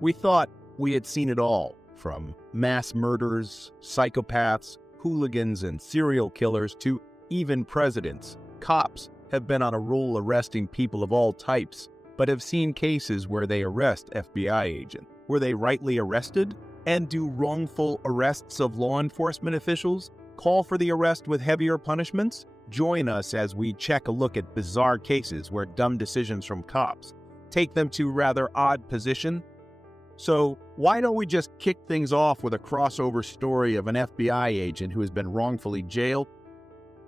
We thought we had seen it all, from mass murders, psychopaths, hooligans, and serial killers to even presidents. Cops have been on a roll arresting people of all types, but have seen cases where they arrest FBI agents. Were they rightly arrested? And do wrongful arrests of law enforcement officials call for the arrest with heavier punishments? Join us as we check a look at bizarre cases where dumb decisions from cops take them to rather odd position. So why don't we just kick things off with a crossover story of an FBI agent who has been wrongfully jailed?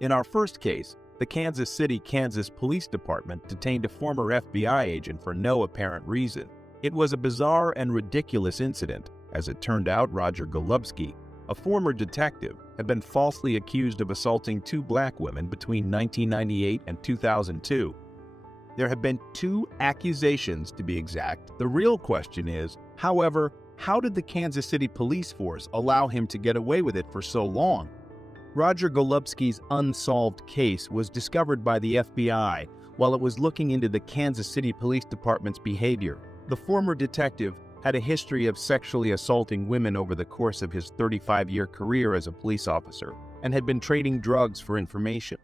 In our first case, the Kansas City, Kansas Police Department detained a former FBI agent for no apparent reason. It was a bizarre and ridiculous incident. As it turned out, Roger Golubski, a former detective, had been falsely accused of assaulting two black women between 1998 and 2002. There have been 2 accusations, to be exact. The real question is, however, how did the Kansas City police force allow him to get away with it for so long? Roger Golubski's unsolved case was discovered by the FBI while it was looking into the Kansas City Police Department's behavior. The former detective had a history of sexually assaulting women over the course of his 35-year career as a police officer and had been trading drugs for information.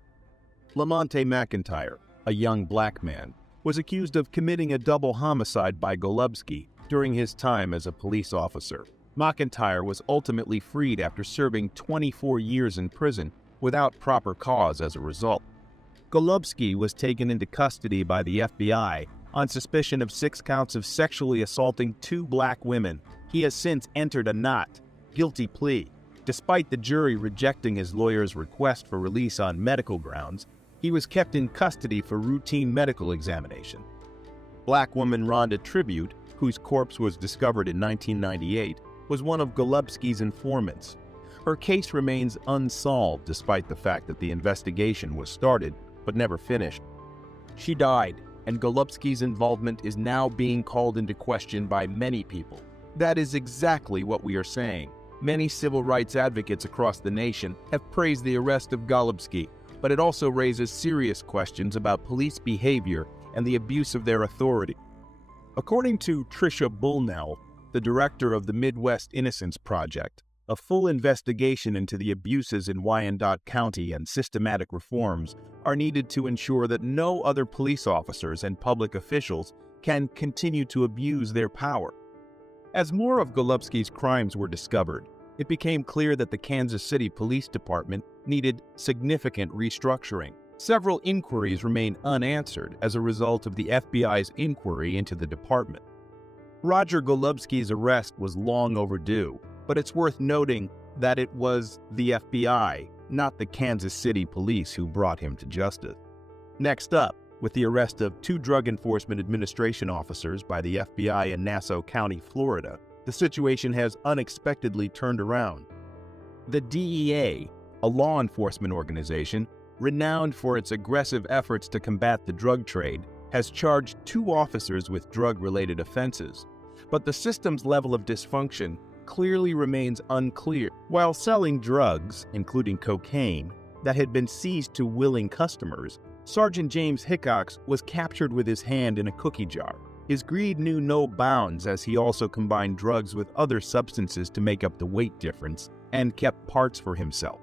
Lamonte McIntyre, a young black man, was accused of committing a double homicide by Golubski during his time as a police officer. McIntyre was ultimately freed after serving 24 years in prison without proper cause as a result. Golubski was taken into custody by the FBI on suspicion of 6 counts of sexually assaulting 2 black women. He has since entered a not guilty plea. Despite the jury rejecting his lawyer's request for release on medical grounds, he was kept in custody for routine medical examination. Black woman Rhonda Tribute, whose corpse was discovered in 1998, was one of Golubski's informants. Her case remains unsolved despite the fact that the investigation was started but never finished. She died, and Golubski's involvement is now being called into question by many people. That is exactly what we are saying. Many civil rights advocates across the nation have praised the arrest of Golubski, but it also raises serious questions about police behavior and the abuse of their authority. According to Tricia Bullnell, the director of the Midwest Innocence Project, a full investigation into the abuses in Wyandotte County and systematic reforms are needed to ensure that no other police officers and public officials can continue to abuse their power. As more of Golubski's crimes were discovered, it became clear that the Kansas City Police Department needed significant restructuring. Several inquiries remain unanswered as a result of the FBI's inquiry into the department. Roger Golubski's arrest was long overdue, but it's worth noting that it was the FBI, not the Kansas City Police, who brought him to justice. Next up, with the arrest of 2 Drug Enforcement Administration officers by the FBI in Nassau County, Florida, the situation has unexpectedly turned around. The DEA, a law enforcement organization renowned for its aggressive efforts to combat the drug trade, has charged 2 officers with drug-related offenses. But the system's level of dysfunction clearly remains unclear. While selling drugs, including cocaine, that had been seized to willing customers, Sergeant James Hickox was captured with his hand in a cookie jar. His greed knew no bounds as he also combined drugs with other substances to make up the weight difference and kept parts for himself.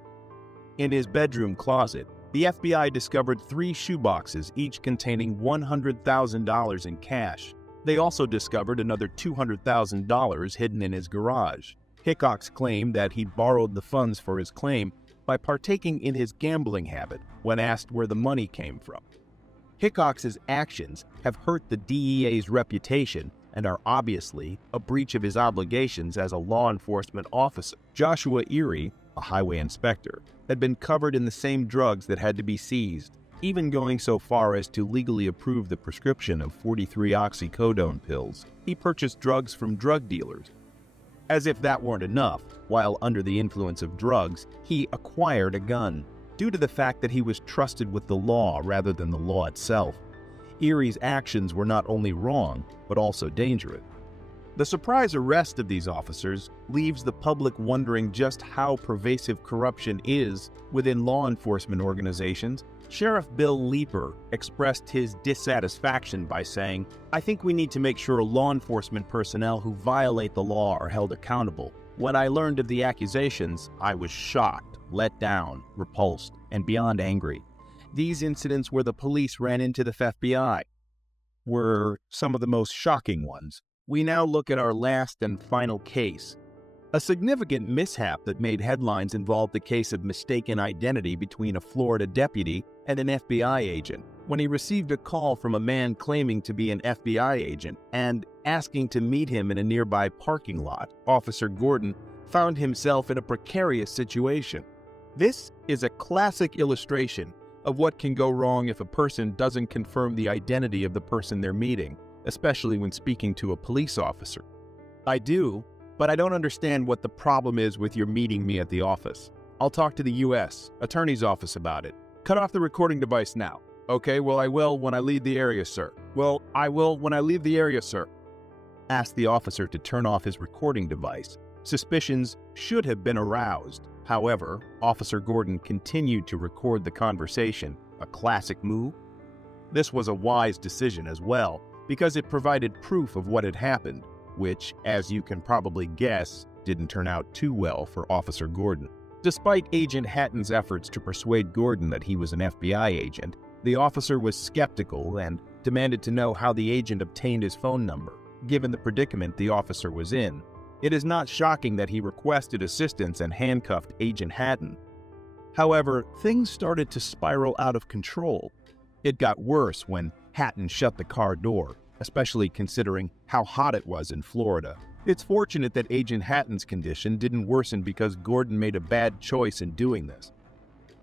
In his bedroom closet, the FBI discovered 3 shoeboxes, each containing $100,000 in cash. They also discovered another $200,000 hidden in his garage. Hickox claimed that he borrowed the funds for his claim by partaking in his gambling habit when asked where the money came from. Hickox's actions have hurt the DEA's reputation and are obviously a breach of his obligations as a law enforcement officer. Joshua Erie, a highway inspector, had been covered in the same drugs that had to be seized, even going so far as to legally approve the prescription of 43 oxycodone pills. He purchased drugs from drug dealers. As if that weren't enough, while under the influence of drugs, he acquired a gun, due to the fact that he was trusted with the law rather than the law itself. Erie's actions were not only wrong, but also dangerous. The surprise arrest of these officers leaves the public wondering just how pervasive corruption is within law enforcement organizations Sheriff Bill Leeper expressed his dissatisfaction by saying, "I think we need to make sure law enforcement personnel who violate the law are held accountable. When I learned of the accusations, I was shocked, let down, repulsed, and beyond angry. These incidents where the police ran into the FBI were some of the most shocking ones. We now look at our last and final case. A significant mishap that made headlines involved the case of mistaken identity between a Florida deputy and an FBI agent. When he received a call from a man claiming to be an FBI agent and asking to meet him in a nearby parking lot, Officer Gordon found himself in a precarious situation. This is a classic illustration of what can go wrong if a person doesn't confirm the identity of the person they're meeting, especially when speaking to a police officer. I do, but I don't understand what the problem is with your meeting me at the office. I'll talk to the U.S. Attorney's Office about it. Cut off the recording device now." "Okay, well, I will when I leave the area, sir." "Well, I will when I leave the area, sir." Asked the officer to turn off his recording device. Suspicions should have been aroused. However, Officer Gordon continued to record the conversation, a classic move. This was a wise decision as well, because it provided proof of what had happened, which, as you can probably guess, didn't turn out too well for Officer Gordon. Despite Agent Hatton's efforts to persuade Gordon that he was an FBI agent, the officer was skeptical and demanded to know how the agent obtained his phone number. Given the predicament the officer was in, it is not shocking that he requested assistance and handcuffed Agent Hatton. However, things started to spiral out of control. It got worse when Hatton shut the car door, especially considering how hot it was in Florida. It's fortunate that Agent Hatton's condition didn't worsen because Gordon made a bad choice in doing this.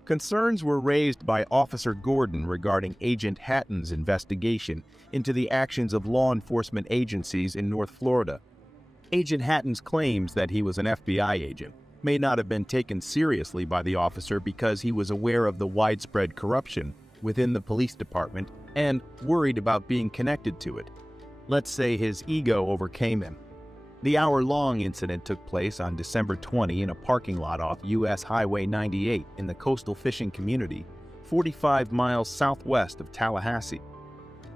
Concerns were raised by Officer Gordon regarding Agent Hatton's investigation into the actions of law enforcement agencies in North Florida. Agent Hatton's claims that he was an FBI agent may not have been taken seriously by the officer because he was aware of the widespread corruption within the police department and worried about being connected to it. Let's say his ego overcame him. The hour-long incident took place on December 20 in a parking lot off U.S. Highway 98 in the coastal fishing community, 45 miles southwest of Tallahassee.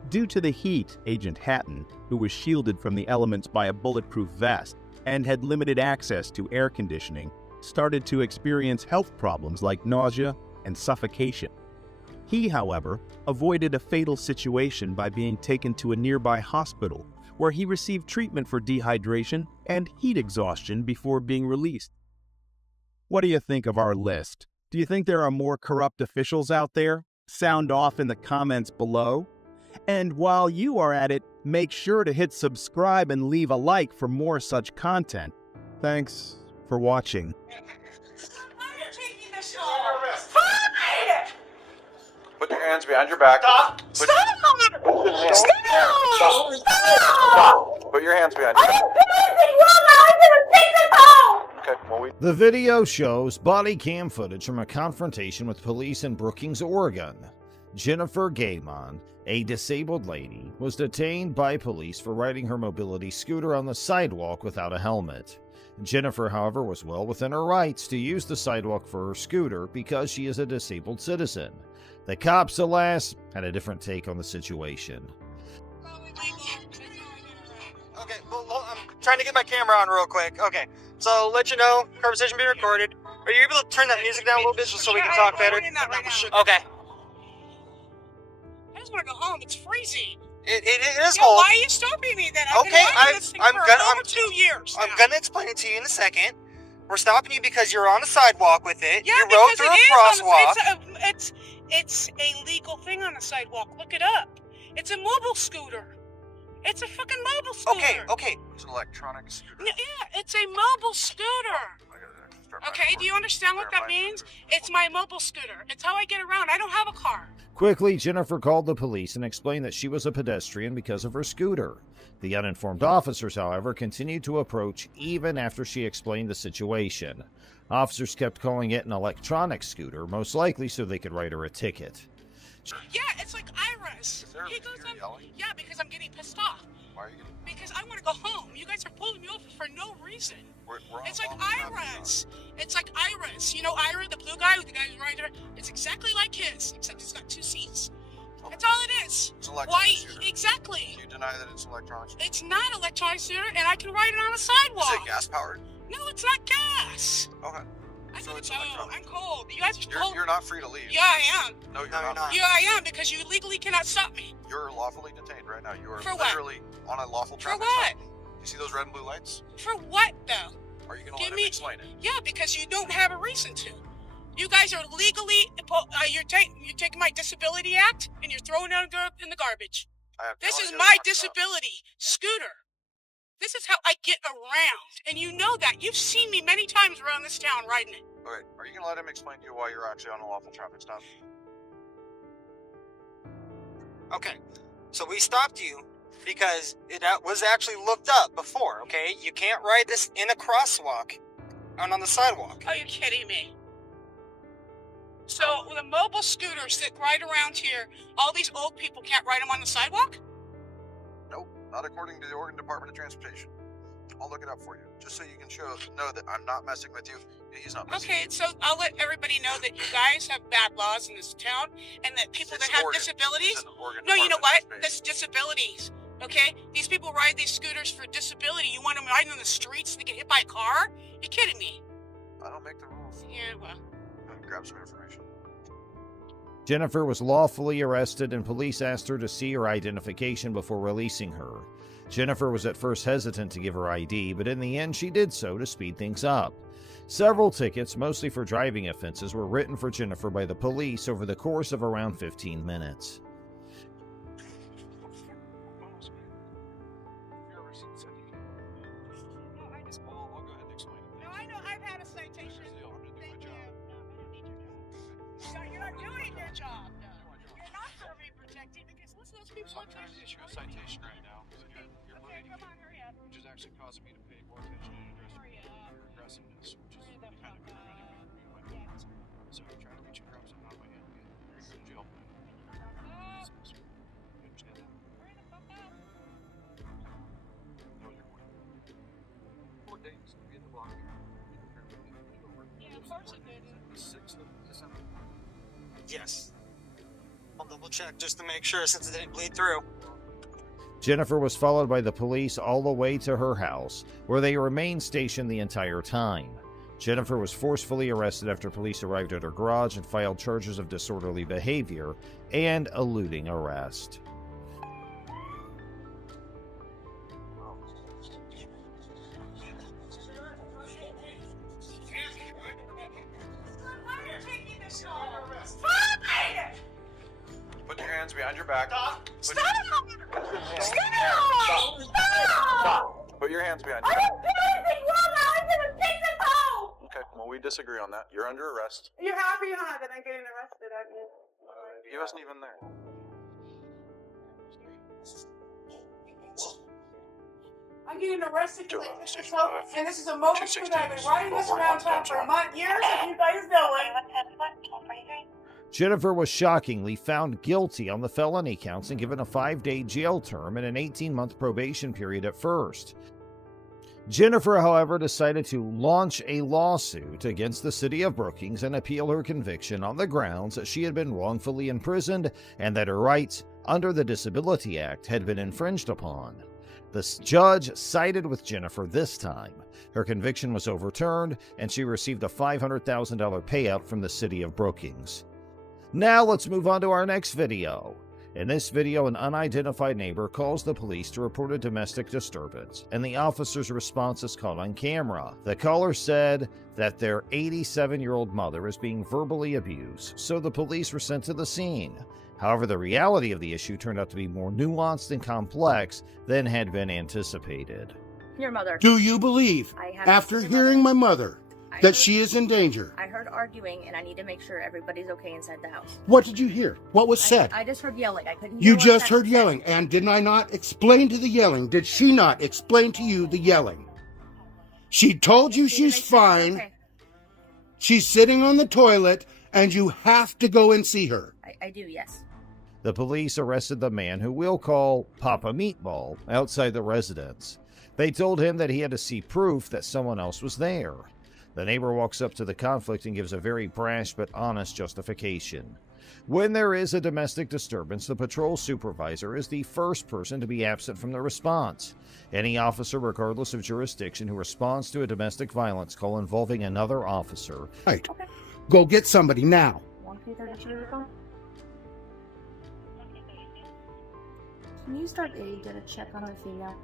Due to the heat, Agent Hatton, who was shielded from the elements by a bulletproof vest and had limited access to air conditioning, started to experience health problems like nausea and suffocation. He, however, avoided a fatal situation by being taken to a nearby hospital, where he received treatment for dehydration and heat exhaustion before being released. What do you think of our list? Do you think there are more corrupt officials out there? Sound off in the comments below. And while you are at it, make sure to hit subscribe and leave a like for more such content. Thanks for watching. Why are you taking this off? Fine! Put your hands behind your back. Stop! Put, Stop! Stop! Put your hands behind your I back. didn't do anything wrong! I was in a pizza home! Okay, well, The video shows body cam footage from a confrontation with police in Brookings, Oregon. Jennifer Gaymon, a disabled lady, was detained by police for riding her mobility scooter on the sidewalk without a helmet. Jennifer, however, was well within her rights to use the sidewalk for her scooter because she is a disabled citizen. The cops, alas, had a different take on the situation. Okay, well, I'm trying to get my camera on real quick. Okay, so let you know, conversation being recorded. Are you able to turn that music down a little bit just so we can talk better? Okay. I just want to go home. It's freezing. It is Yeah, cold. why are you stopping me then? I've Okay, been watching this thing for over 2 years I'm now. gonna explain it to you in a second. We're stopping you because you're on the sidewalk with it. Yeah, you rode because through it a is crosswalk. it's a legal thing on the sidewalk. Look it up. It's a mobile scooter. It's a fucking mobile scooter. Okay. it's an electronic scooter. Yeah, it's a mobile scooter. Okay, do you understand what that means? It's my mobile scooter. It's how I get around. I don't have a car. Quickly, Jennifer called the police and explained that she was a pedestrian because of her scooter. The uninformed officers, however, continued to approach even after she explained the situation. Officers kept calling it an electronic scooter, most likely so they could write her a ticket. Yeah, it's like Iris. He goes on. Yelling? Yeah, because I'm getting pissed off. Why are you getting... Because I want to go home. You guys are pulling me over for no reason. We're on It's a like lawful traffic Iris. It's like Iris. You know Ira, the blue guy, the guy who's right there? It's exactly like his, except it's got 2 seats. stop. That's all it is. It's electronic Why? shooter. Exactly. Do you deny that it's electronic shooter? It's not electronic shooter, and I can ride it on a Is sidewalk. it gas powered? No, it's not gas. Okay. I So gotta it's go. electronic. I'm cold. You guys are cold. You're not free to leave. Yeah, I am. No, you're No, you're not. not. Yeah, I am, because you legally cannot stop me. You're lawfully detained right now. You are For what? literally on a lawful For traffic what? stop. You see those red and blue lights? For what, though? Are you going to Give let me- him explain it? Yeah, because you don't have a reason to. You guys are legally, you're taking my Disability Act and you're throwing it in the garbage. I have This no is idea my what you're talking disability scooter. This is how I get around. And you know that. You've seen me many times around this town riding it. about. Okay, are you going to let him explain to you why you're actually on a lawful traffic stop? Okay, so we stopped you because it was actually looked up before, okay? You can't ride this in a crosswalk and on the sidewalk. Are you kidding me? So the mobile scooters that ride around here, all these old people can't ride them on the sidewalk? Nope, not according to the Oregon Department of Transportation. I'll look it up for you, just so you can know that I'm not messing with you. He's not messing Okay, so I'll let everybody know that you guys have bad laws in this town and that people It's that have Oregon. disabilities. It's an Oregon No, you know Department what? of That's disabilities. Okay? These people ride these scooters for disability. You want them riding on the streets so they get hit by a car? You're kidding me. I don't make the rules. Yeah, well. Grab some information. Jennifer was lawfully arrested, and police asked her to see her identification before releasing her. Jennifer was at first hesitant to give her ID, but in the end she did so to speed things up. Several tickets, mostly for driving offenses, were written for Jennifer by the police over the course of around 15 minutes. No, I know. I've had a citation. Thank you. No, I don't need your job. No, you're not doing your job. No. You're not going to be protecting because listen, those people are trying to issue a citation right now. Okay, come on, hurry up. Which is actually causing me to pay more attention to Hurry up. your aggressiveness, which is Hurry the kind of fuck preventing me from doing my Yeah, job. So I'm trying to reach and grab something out of my hand. You're going to jail. up. You understand that? Hurry the fuck up. That was your point. 4 days to be in the block. Yeah, of course it did. The 6th of December. Yes. I'll double check just to make sure since it didn't bleed through. Jennifer was followed by the police all the way to her house, where they remained stationed the entire time. Jennifer was forcefully arrested after police arrived at her garage and filed charges of disorderly behavior and eluding arrest. Why are you taking this dog? Fine! Put your hands behind your back. Stop! Stop! Stop! Put your hands behind I your back. didn't do anything wrong! I'm gonna take this home! Okay, well, we disagree on that. You're under arrest. You're happy or not that I'm getting arrested, aren't you? He wasn't even there. I'm getting arrested Two, because six, so, five, and this is a mobile 216, scooter. I've been riding this around town for years, and you guys know it. Jennifer was shockingly found guilty on the felony counts and given a 5-day jail term and an 18-month probation period at first. Jennifer, however, decided to launch a lawsuit against the city of Brookings and appeal her conviction on the grounds that she had been wrongfully imprisoned and that her rights under the Disability Act had been infringed upon. The judge sided with Jennifer this time. Her conviction was overturned, and she received a $500,000 payout from the city of Brookings. Now let's move on to our next video. In this video, an unidentified neighbor calls the police to report a domestic disturbance, and the officer's response is caught on camera. The caller said that their 87-year-old mother is being verbally abused, so the police were sent to the scene. However, the reality of the issue turned out to be more nuanced and complex than had been anticipated. Your mother. Do you believe, I have after seen your hearing mother. my mother, I that heard- she is in danger? I heard arguing, and I need to make sure everybody's okay inside the house. What did you hear? What was said? I just heard yelling. I couldn't hear You what just that heard said. yelling, and did I not explain to the yelling? Did she not explain to you the yelling? She told you Need to she's make sure fine. okay. She's sitting on the toilet, and you have to go and see her. I do, yes. The police arrested the man who we'll call Papa Meatball outside the residence. They told him that he had to see proof that someone else was there. The neighbor walks up to the conflict and gives a very brash but honest justification. When there is a domestic disturbance, the patrol supervisor is the first person to be absent from the response. Any officer, regardless of jurisdiction, who responds to a domestic violence call involving another officer. Right. Go get somebody now. 1K32 phone. Can you start get a check on our female?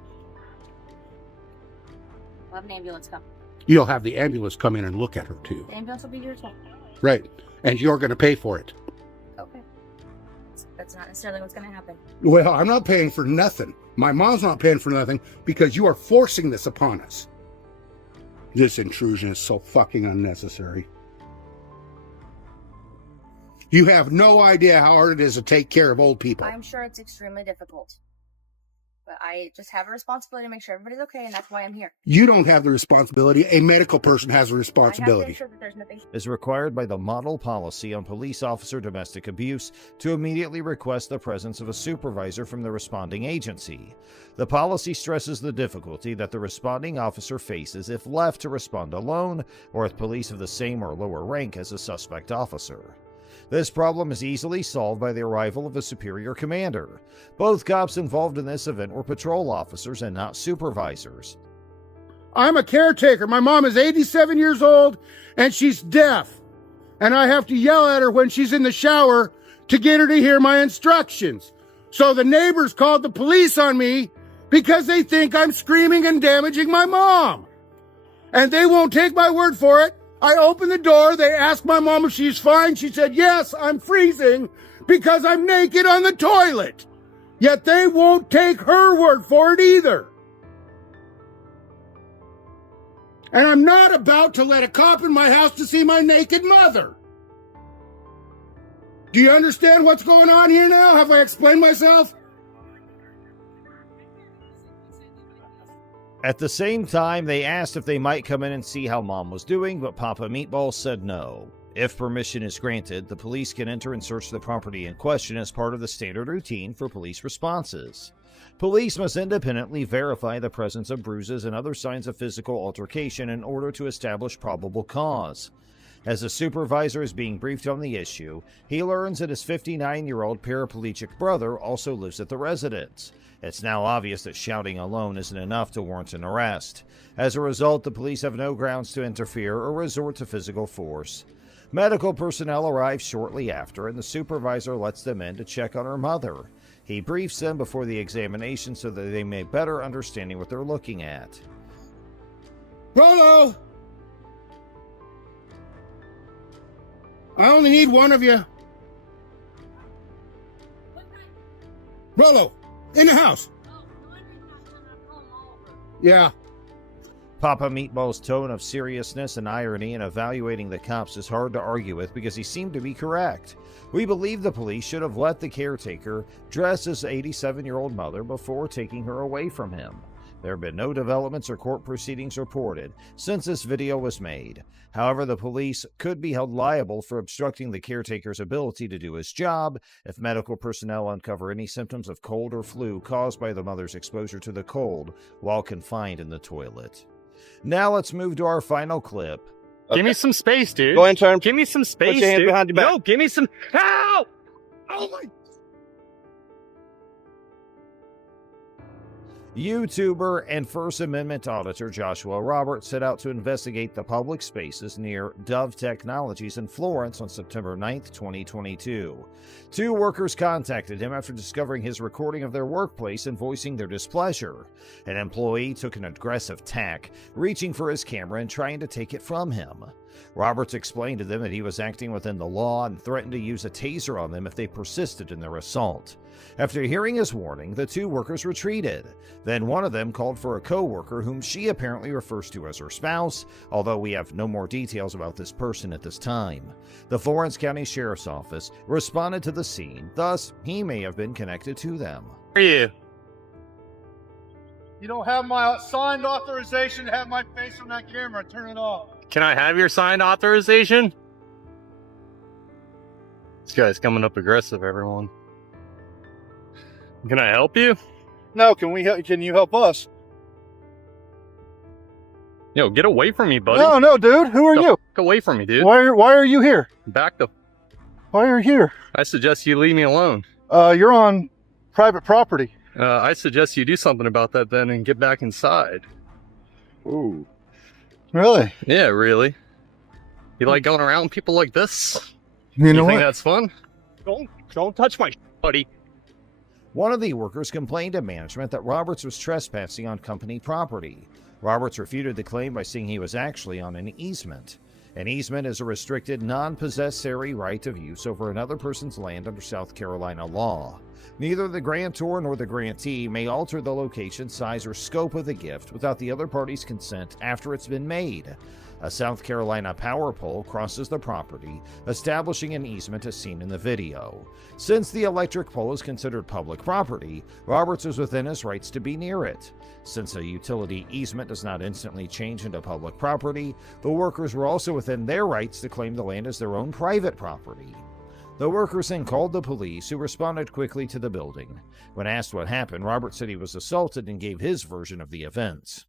We'll have an ambulance come. You'll have the ambulance come in and look at her too. The ambulance will be here as well. Right. And you're going to pay for it. Okay. That's not necessarily what's going to happen. Well, I'm not paying for nothing. My mom's not paying for nothing because you are forcing this upon us. This intrusion is so fucking unnecessary. You have no idea how hard it is to take care of old people. I'm sure it's extremely difficult. But I just have a responsibility to make sure everybody's okay, and that's why I'm here. You don't have the responsibility. A medical person has the I responsibility. have to ensure that there's nothing. Is required by the model policy on police officer domestic abuse to immediately request the presence of a supervisor from the responding agency. The policy stresses the difficulty that the responding officer faces if left to respond alone or with police of the same or lower rank as a suspect officer. This problem is easily solved by the arrival of a superior commander. Both cops involved in this event were patrol officers and not supervisors. I'm a caretaker. My mom is 87 years old and she's deaf. And I have to yell at her when she's in the shower to get her to hear my instructions. So the neighbors called the police on me because they think I'm screaming and damaging my mom. And they won't take my word for it. I opened the door. They asked my mom if she's fine. She said, yes, I'm freezing because I'm naked on the toilet. Yet they won't take her word for it either. And I'm not about to let a cop in my house to see my naked mother. Do you understand what's going on here now? Have I explained myself? At the same time, they asked if they might come in and see how Mom was doing, but Papa Meatball said no. If permission is granted, the police can enter and search the property in question as part of the standard routine for police responses. Police must independently verify the presence of bruises and other signs of physical altercation in order to establish probable cause. As the supervisor is being briefed on the issue, he learns that his 59-year-old paraplegic brother also lives at the residence. It's now obvious that shouting alone isn't enough to warrant an arrest. As a result, the police have no grounds to interfere or resort to physical force. Medical personnel arrive shortly after, and the supervisor lets them in to check on her mother. He briefs them before the examination so that they may better understand what they're looking at. Rolo! I only need one of you. Rolo, in the house. Yeah. Papa Meatball's tone of seriousness and irony in evaluating the cops is hard to argue with because he seemed to be correct. We believe the police should have let the caretaker dress his 87-year-old mother before taking her away from him. There have been no developments or court proceedings reported since this video was made. However, the police could be held liable for obstructing the caretaker's ability to do his job if medical personnel uncover any symptoms of cold or flu caused by the mother's exposure to the cold while confined in the toilet. Now let's move to our final clip. Okay. Give me some space, dude. Go ahead and turn. Give me some space, Put your hands dude. behind your back. No, give me some. Ow! Oh my. YouTuber and First Amendment auditor Joshua Roberts set out to investigate the public spaces near Dove Technologies in Florence on September 9th, 2022. Two workers contacted him after discovering his recording of their workplace and voicing their displeasure. An employee took an aggressive tack, reaching for his camera and trying to take it from him. Roberts explained to them that he was acting within the law and threatened to use a taser on them if they persisted in their assault. After hearing his warning, the two workers retreated. Then one of them called for a co-worker whom she apparently refers to as her spouse, although we have no more details about this person at this time. The Florence County Sheriff's Office responded to the scene, thus he may have been connected to them. Who are you? You don't have my signed authorization to have my face on that camera. Turn it off. Can I have your signed authorization? This guy's coming up aggressive, everyone. Can I help you? No, can you help us? Yo, get away from me, buddy. No, no, dude. Who are you? Get away from me, dude. Why are you here? Back the... Why are you here? I suggest you leave me alone. You're on private property. I suggest you do something about that then and get back inside. Ooh. Really? Yeah, really. You like going around people like this? You know think what? that's fun? Don't touch my buddy. One of the workers complained to management that Roberts was trespassing on company property. Roberts refuted the claim by saying he was actually on an easement. An easement is a restricted, non-possessory right of use over another person's land under South Carolina law. Neither the grantor nor the grantee may alter the location, size, or scope of the gift without the other party's consent after it's been made. A South Carolina power pole crosses the property, establishing an easement as seen in the video. Since the electric pole is considered public property, Roberts is within his rights to be near it. Since a utility easement does not instantly change into public property, the workers were also within their rights to claim the land as their own private property. The workers then called the police, who responded quickly to the building. When asked what happened, Roberts said he was assaulted and gave his version of the events.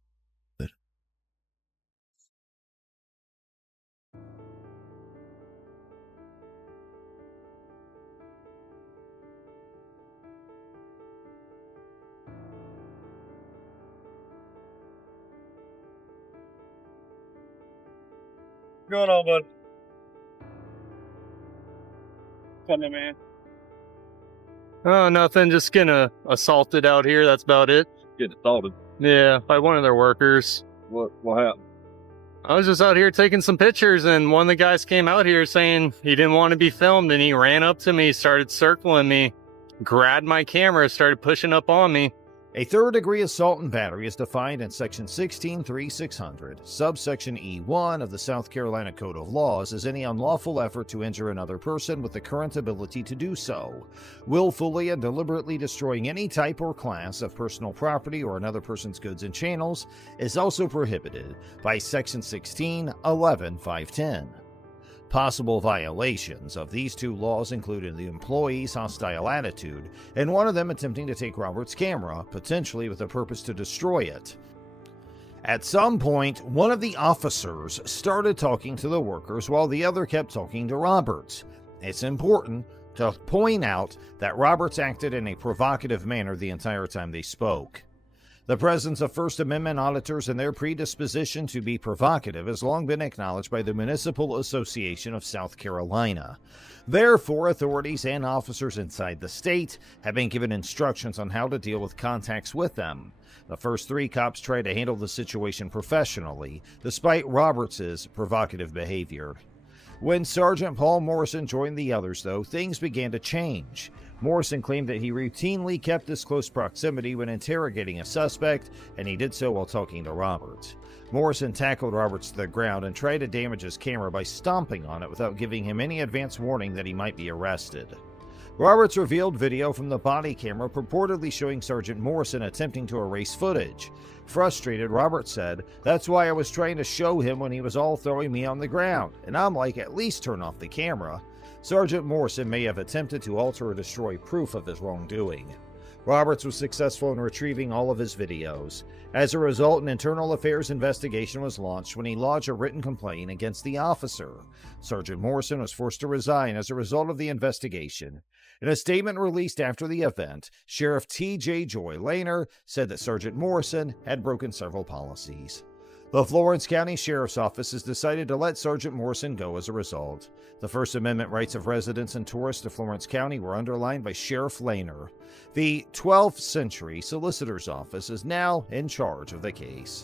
What's going on, bud? Come in, man. Oh, nothing. Just getting assaulted out here. That's about it. Getting assaulted. Yeah, by one of their workers. What happened? I was just out here taking some pictures, and one of the guys came out here saying he didn't want to be filmed, and he ran up to me, started circling me, grabbed my camera, started pushing up on me. A third-degree assault and battery is defined in Section 16-3600, subsection E1 of the South Carolina Code of Laws as any unlawful effort to injure another person with the current ability to do so. Willfully and deliberately destroying any type or class of personal property or another person's goods and channels is also prohibited by Section 16-11-510. Possible violations of these two laws included the employee's hostile attitude, and one of them attempting to take Robert's camera, potentially with a purpose to destroy it. At some point, one of the officers started talking to the workers while the other kept talking to Roberts. It's important to point out that Roberts acted in a provocative manner the entire time they spoke. The presence of First Amendment auditors and their predisposition to be provocative has long been acknowledged by the Municipal Association of South Carolina. Therefore, authorities and officers inside the state have been given instructions on how to deal with contacts with them. The first three cops tried to handle the situation professionally, despite Roberts' provocative behavior. When Sergeant Paul Morrison joined the others, though, things began to change. Morrison claimed that he routinely kept this close proximity when interrogating a suspect, and he did so while talking to Roberts. Morrison tackled Roberts to the ground and tried to damage his camera by stomping on it without giving him any advance warning that he might be arrested. Roberts revealed video from the body camera purportedly showing Sergeant Morrison attempting to erase footage. Frustrated, Roberts said, "That's why I was trying to show him when he was all throwing me on the ground, and I'm like, at least turn off the camera." Sergeant Morrison may have attempted to alter or destroy proof of his wrongdoing. Roberts was successful in retrieving all of his videos. As a result, an internal affairs investigation was launched when he lodged a written complaint against the officer. Sergeant Morrison was forced to resign as a result of the investigation. In a statement released after the event, Sheriff T.J. Joy Lehner said that Sergeant Morrison had broken several policies. The Florence County Sheriff's Office has decided to let Sergeant Morrison go as a result. The First Amendment rights of residents and tourists of Florence County were underlined by Sheriff Lehner. The 12th Century Solicitor's Office is now in charge of the case.